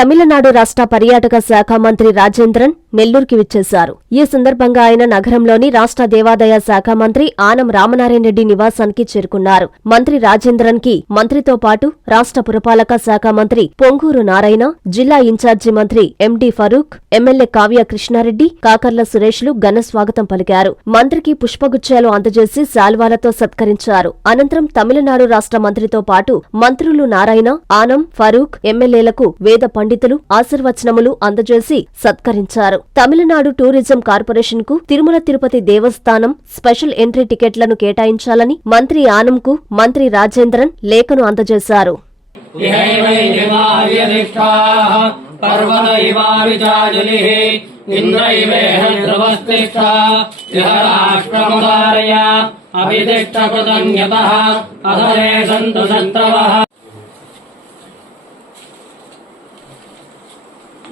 తమిళనాడు రాష్ట్ర పర్యాటక శాఖ మంత్రి రాజేంద్రన్ నెల్లూరుకి విచ్చేశారు ఈ సందర్భంగా ఆయన నగరంలోని రాష్ట్ర దేవాదాయ శాఖ మంత్రి ఆనం రామనారాయణ రెడ్డి నివాసానికి చేరుకున్నారు మంత్రి రాజేంద్రన్ కి మంత్రితో పాటు రాష్ట్ర పురపాలక శాఖ మంత్రి పొంగూరు నారాయణ జిల్లా ఇన్ఛార్జి మంత్రి ఎండి ఫరూక్ ఎమ్మెల్యే కావ్య కృష్ణారెడ్డి కాకర్ల సురేష్లు ఘన స్వాగతం పలికారు మంత్రికి పుష్పగుచ్చాలు అందజేసి శాల్వాలతో సత్కరించారు అనంతరం తమిళనాడు రాష్ట్ర మంత్రితో పాటు మంత్రులు నారాయణ ఆనం ఫరూక్ ఎమ్మెల్యేలకు వేద పండు పండితులు ఆశీర్వచనములు అందజేసి సత్కరించారు తమిళనాడు టూరిజం కార్పొరేషన్ కు తిరుమల తిరుపతి దేవస్థానం స్పెషల్ ఎంట్రీ టికెట్లను కేటాయించాలని మంత్రి ఆనంకు మంత్రి రాజేంద్రన్ లేఖను అందజేశారు అధరే సంతు శత్రవ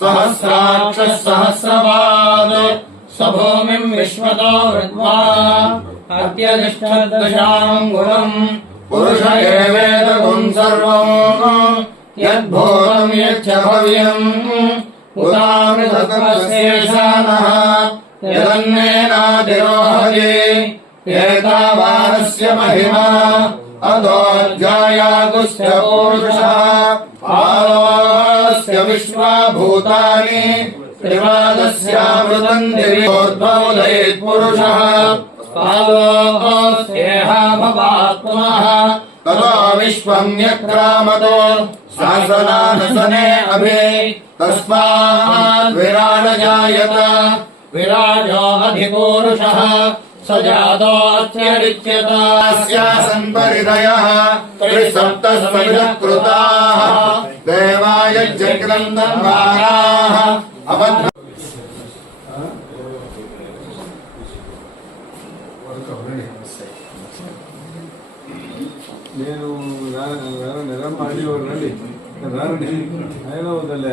सहस्राक्षः सहस्रवान् स्वभूमिम् विश्वतो हृत्वा अत्यतिष्ठद्दशाम् गुणम् पुरुष एवेदगुम् सर्वम् यद्भूतम् यच्च भव्यम् उदामृतमशेषानः यदन्नेनातिरोहये एतावानस्य महिमा अदोऽध्यायागुस्य पूरुषः आलोस्य विश्वा भूतानि त्रिवादस्यामृतम् दिव्योर्दौलयेत् पुरुषः पालोऽस्येहाभवात्मः ततो विश्वम् न्यक्रामतो शासनानसने अभि तस्मात् विराट जायत विराजोऽधिपूरुषः सजातोऽत्यरिच्यतास्य सम्परिदयः त्रिसप्तस्मिदः कृताः देवाय जग्रन्थन्वाराः अभद्र నేను నెల మాడి రండి రండి ఆయన వదలే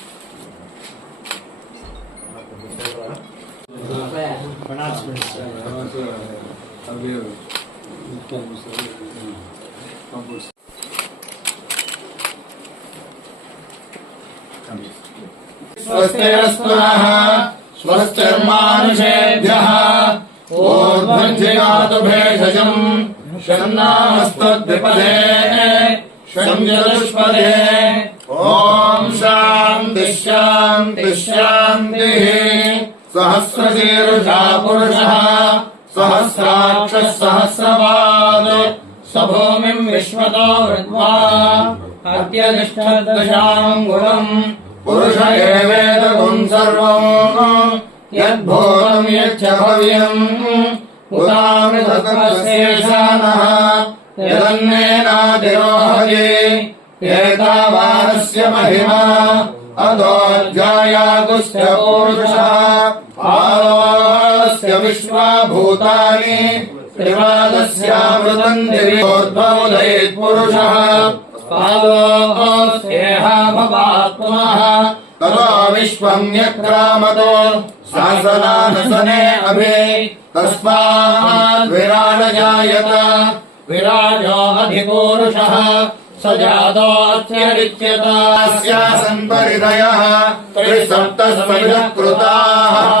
అవే కంపోస్ట్ स्वस्तिरस्तुनः स्वस्तिर्मानुषेभ्यः ऊर्ध्वञ्जिगातु भेषजम् शन्नामस्त्वद्विपदे शञ्जलुष्पदे सहस्रशीर्षा पुरुषः सहस्राक्ष सहस्रवाद स भूमिम् विश्वतो हृत्वा पुरुष एवेदगुम् सर्वम् यद्भूतम् यच्च भव्यम् उदामृतकमशेषानः यदन्नेनातिरोहये महिमा अदोज्जायातुश्च पूरुषः विश्वा भूतानि त्रिवादस्यामृतम् दिव्योद्भवदयेत् पुरुषः पादोस्येहाभवात्मनः ततो विश्वम् यक्रामतो शासनानसने अभि तस्मात् विराजो अधिपुरुषः स जातोऽत्यरिच्यतास्या सन्परिदयः त्रिसप्तस्पृजः कृताः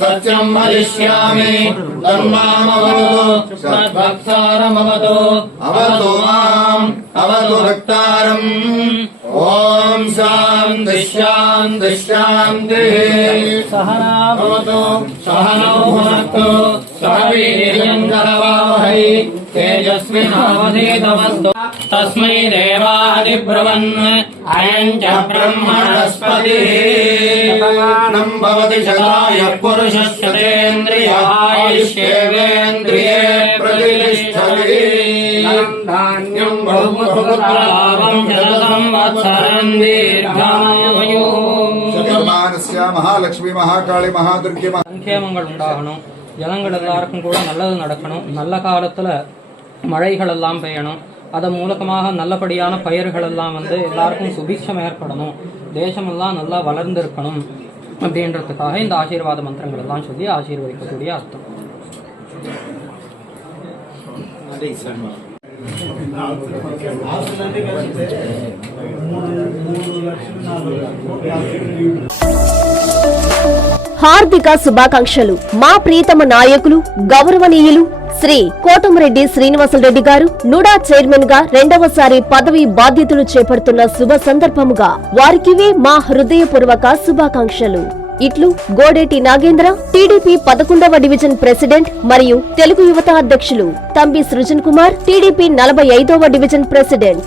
సత్యం భరిష్యామి ధర్మామవతు సద్భక్తారమవతు అవతు మాం అవతు భక్తారం ఓం శాంతి శాంతి శాంతి సహనా భవతు సహనౌ భవతు సహవీర్ तेजस्विनावधीतमस्तु तस्मै देवादिब्रुवन् अयम् च ब्रह्मणस्पतिः भवति शताय पुरुषस्य तेन्द्रियायुष्येवेन्द्रिये प्रतिष्ठति धान्यम् बहुपुत्रलाभम् शतसंवत्सरम् दीर्घायुः महालक्ष्मी महाकाली महादुर्गे సంక్షేమంగా ఉండాలను ஜனங்கள் எல்லாருக்கும் கூட நல்லது நடக்கணும் நல்ல காலத்தில் மழைகள் எல்லாம் பெய்யணும் அதன் மூலமாக நல்லபடியான பயிர்கள் எல்லாம் வந்து எல்லாருக்கும் சுபிக்ஷம் ஏற்படணும் தேசமெல்லாம் நல்லா வளர்ந்திருக்கணும் அப்படின்றதுக்காக இந்த ஆசீர்வாத மந்திரங்கள் எல்லாம் சொல்லி ஆசீர்வதிக்கக்கூடிய அர்த்தம் மூணு மூணு லட்சம் హార్దిక శుభాకాంక్షలు మా ప్రీతమ నాయకులు గౌరవనీయులు శ్రీ కోటమిరెడ్డి శ్రీనివాసరెడ్డి గారు నుడా చైర్మన్ గా రెండవసారి పదవి బాధ్యతలు చేపడుతున్న శుభ సందర్భముగా వారికివే మా హృదయపూర్వక శుభాకాంక్షలు ఇట్లు గోడేటి నాగేంద్ర టీడీపీ పదకొండవ డివిజన్ ప్రెసిడెంట్ మరియు తెలుగు యువత అధ్యక్షులు తంబి సృజన్ కుమార్ టీడీపీ నలభై ఐదవ డివిజన్ ప్రెసిడెంట్